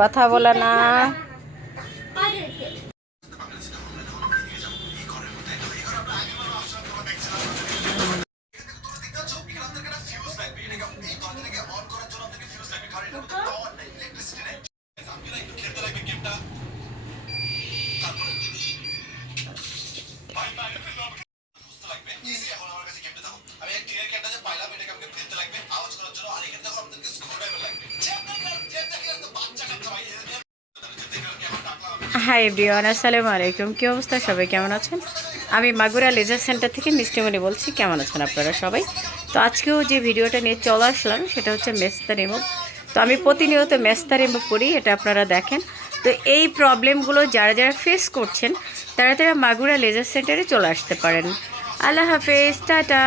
কথা বলে না। হাই এভরিওয়ান, আসসালামু আলাইকুম। কী অবস্থা, সবাই কেমন আছেন? আমি মাগুরা লেজার সেন্টার থেকে মিষ্টিমণি বলছি। কেমন আছেন আপনারা সবাই? তো আজকেও যে ভিডিওটা নিয়ে চলে আসলাম সেটা হচ্ছে মেস্তা রিমুভ। তো আমি প্রতিনিয়ত মেস্তা রিমুভ করি, এটা আপনারা দেখেন। তো এই প্রবলেমগুলো যারা যারা ফেস করছেন তারা তারা মাগুরা লেজার সেন্টারে চলে আসতে পারেন। আল্লাহ হাফেজ, টাটা।